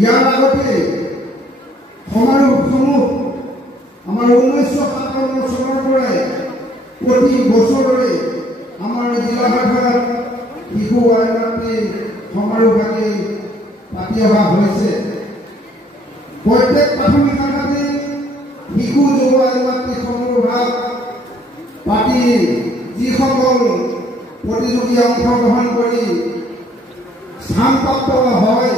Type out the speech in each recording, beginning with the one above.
ইয়াৰ আগতে সমাৰোহসমূহ আমাৰ 1957 চনৰ পৰাই প্ৰতি বছৰৰে আমাৰ জিলা শাখাত শিশু আইন মাতৃ সমাৰোহভাৱে পাতি অহা হৈছে। প্ৰত্যেক প্ৰাথমিক শাখাতে শিশু যুৱ আইন মাতৃ সমাৰোহ পাতি যিসকল প্ৰতিযোগী অংশগ্ৰহণ কৰি স্থানপ্ৰাপ্ত হয়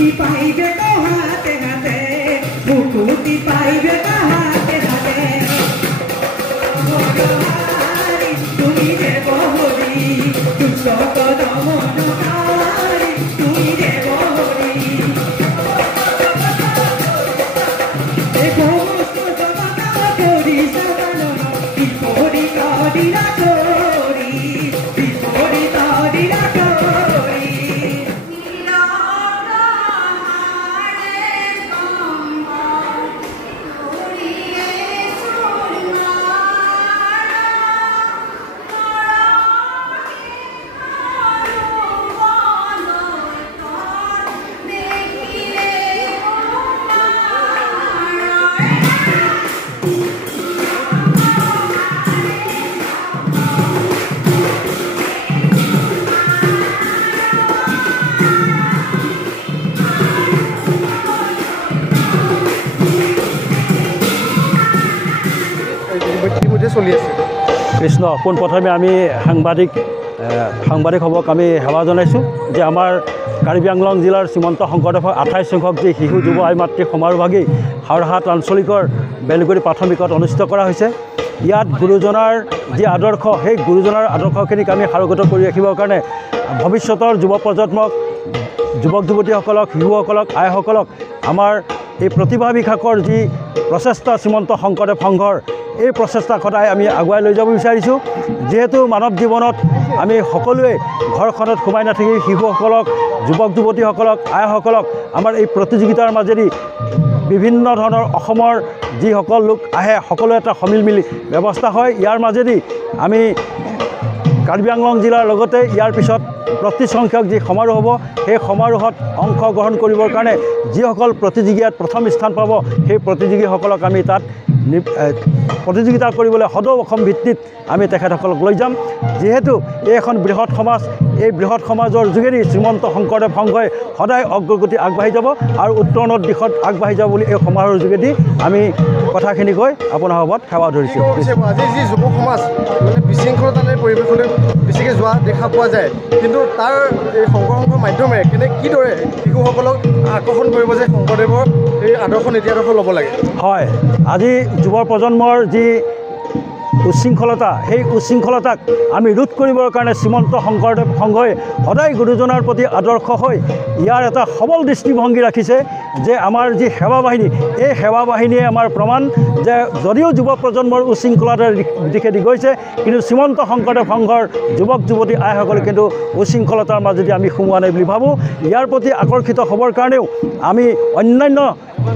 মুকুতি পাইবে হাতে হাতে মুকুতি পাইবে হাতে হাতে তুমি দেব হরি দুষ্ট দমনকারী তুমি দেব হরি কৃষ্ণ পোনপ্ৰথমে আমি সাংবাদিক আমি সেৱা জনাইছোঁ যে আমাৰ কাৰ্বি আংলং জিলাৰ শ্ৰীমন্ত শংকৰদেৱৰ 28 সংখ্যক যি শিশু যুৱ আই মাতৃ সমাৰোহভাগী হাওৰহাট আঞ্চলিকৰ বেলগুৰি প্ৰাথমিকত অনুষ্ঠিত কৰা হৈছে। ইয়াত গুৰুজনাৰ যি আদৰ্শ সেই গুৰুজনাৰ আদৰ্শখিনিক আমি সাৰোগত কৰি ৰাখিবৰ কাৰণে ভৱিষ্যতৰ যুৱ প্ৰজন্মক যুৱক যুৱতীসকলক শিশুসকলক আইসকলক আমাৰ এই প্ৰতিভা বিকাশৰ যি প্ৰচেষ্টা শ্ৰীমন্ত শংকৰদেৱ সংঘৰ এই প্ৰচেষ্টা সদায় আমি আগুৱাই লৈ যাব বিচাৰিছোঁ। যিহেতু মানৱ জীৱনত আমি সকলোৱে ঘৰখনত সোমাই নাথাকি শিশুসকলক যুৱক যুৱতীসকলক আইসকলক আমাৰ এই প্ৰতিযোগিতাৰ মাজেদি বিভিন্ন ধৰণৰ অসমৰ যিসকল লোক আহে সকলো এটা সমিল মিলি ব্যৱস্থা হয়। ইয়াৰ মাজেদি আমি কাৰ্বি আংলং জিলাৰ লগতে ইয়াৰ পিছত 35 সংখ্যক যি সমাৰোহ হ'ব সেই সমাৰোহত অংশগ্ৰহণ কৰিবৰ কাৰণে যিসকল প্ৰতিযোগিতাত প্ৰথম স্থান পাব সেই প্ৰতিযোগীসকলক আমি তাত প্ৰতিযোগিতা কৰিবলৈ সদৌ অসম ভিত্তিত আমি তেখেতসকলক লৈ যাম। যিহেতু এই এখন বৃহৎ সমাজ এই বৃহৎ সমাজৰ যোগেদি শ্ৰীমন্ত শংকৰদেৱ সংঘই সদায় অগ্ৰগতি আগবাঢ়ি যাব আৰু উত্তৰণৰ দিশত আগবাঢ়ি যাব বুলি এই সমাৰোহৰ যোগেদি আমি কথাখিনি কৈ আপোনাৰ সভাত সেৱা ধৰিছোঁ। আজি যি যুৱ সমাজ মানে বিশৃংখলতাৰ পৰিৱেশলৈ বেছিকৈ যোৱা দেখা পোৱা যায়, কিন্তু তাৰ এই শংকৰ সংঘৰ মাধ্যমেৰে কিদৰে শিশুসকলক আকৰ্ষণ কৰিব যে শংকৰদেৱৰ এই আদৰ্শ নীতি আদৰ্শ ল'ব লাগে? হয়, আজি যুৱ প্ৰজন্মৰ যি উশৃংখলতা সেই উশৃংখলতাক আমি ৰোধ কৰিবৰ কাৰণে শ্ৰীমন্ত শংকৰদেৱ সংঘই সদায় গুৰুজনাৰ প্ৰতি আদৰ্শ হৈ ইয়াৰ এটা সবল দৃষ্টিভংগী ৰাখিছে যে আমাৰ যি সেৱা বাহিনী এই সেৱা বাহিনীয়ে আমাৰ প্ৰমাণ যে যদিও যুৱ প্ৰজন্মৰ উশৃংখলতাৰ দিশেদি গৈছে কিন্তু শ্ৰীমন্ত শংকৰদেৱ সংঘৰ যুৱক যুৱতী আইসকলে কিন্তু উশৃংখলতাৰ মাজেদি আমি সোমোৱা নাই বুলি ভাবোঁ। ইয়াৰ প্ৰতি আকৰ্ষিত হ'বৰ কাৰণেও আমি অন্যান্য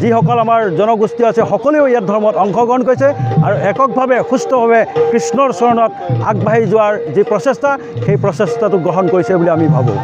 যিসকল আমাৰ জনগোষ্ঠী আছে সকলোৱেও ইয়াত ধৰ্মত অংশগ্ৰহণ কৰিছে আৰু এককভাৱে সুস্থভাৱে কৃষ্ণৰ চৰণত আগবাঢ়ি যোৱাৰ যি প্ৰচেষ্টা সেই প্ৰচেষ্টাটো গ্ৰহণ কৰিছে বুলি আমি ভাবোঁ।